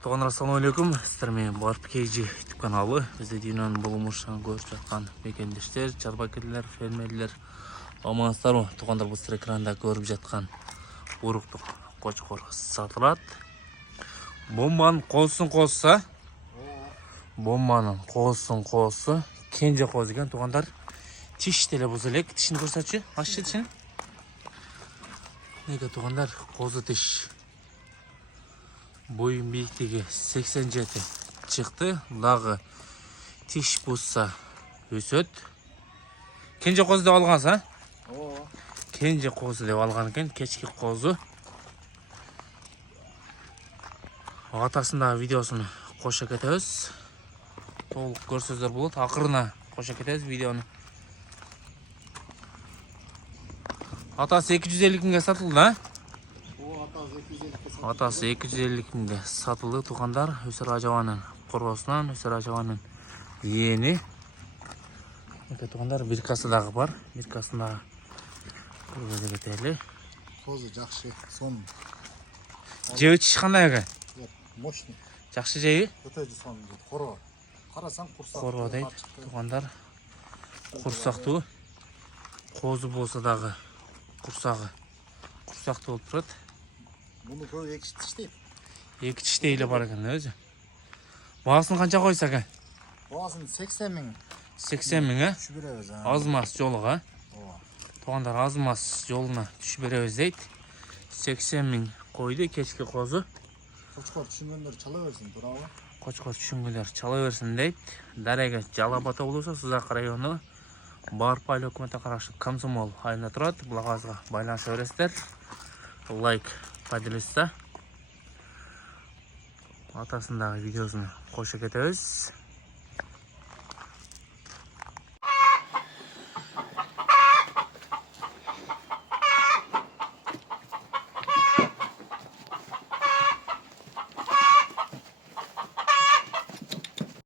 Туғандар, ассалаумағалейкум. Сіздер мен Барып KG YouTube каналы. Бізде Динаның болмышын көріп жатқан мекендештер, чарбакерлер, фермерлер. Амансыздар ма? Туғандар, бұл сіздер экранда көріп жатқан урықтық қошқор сатылады. Бомбаның қозысын қозыса. Бомбаның қозысын қозысы. Кенже қозы екен, туғандар. Тиш теле бұз елек. Тишін көрсетші. Ашшы тишін. Неге туғандар, қозы тиш. Бойын биіктігі 87 шықты. Дағы тиш бұзса өсөт. Кенже қозы деп алғанса? Кенже қозы деп алған екен. Кешкі қозы. Атасындағы видеосын қоша кетеміз. Толық көрсөздер болады. Ақырына қоша кетеміз видеоны. Атасы 250 күнге сатылды, а? Атасы 250 күнге сатылды, туғандар. Өсір ажауанын қорғасынан, өсір ажауанын ені. Туғандар, біркасыдағы бар. Біркасындағы көргөзе кетелі. Қозы жақшы, сон. Жеу чиш қандай әгі? Мощный. Жақшы жеуі? Өте сон, қорға. Қарасаң құрсақ. Қорға дейді, туғандар. Құрсақты. Қозы болса дағы құрсақты болып тұрады. Bunu көй екі тіштейді. Екі тіштейлі бар екен өзі. Бағасын қанша қойса екен? Бағасын 80 мың. 80 мың, ә? Түші береміз. Азмас жолыға. Туғандар, азмас жолына түші береміз дейді. 80 мың қойды, кешкі қозы. Қошқор түшінгендер чала берсін, туралы. Қошқор түшінгендер чала берсін дейді. Дареге Жалабата болса, Сызақ районы Барып өкіметі қарашы Комсомол айында тұрады. Бұл ағазға байланыса бересіздер. Лайк пайдалысса. Атасындағы видеосын қоша кетеміз.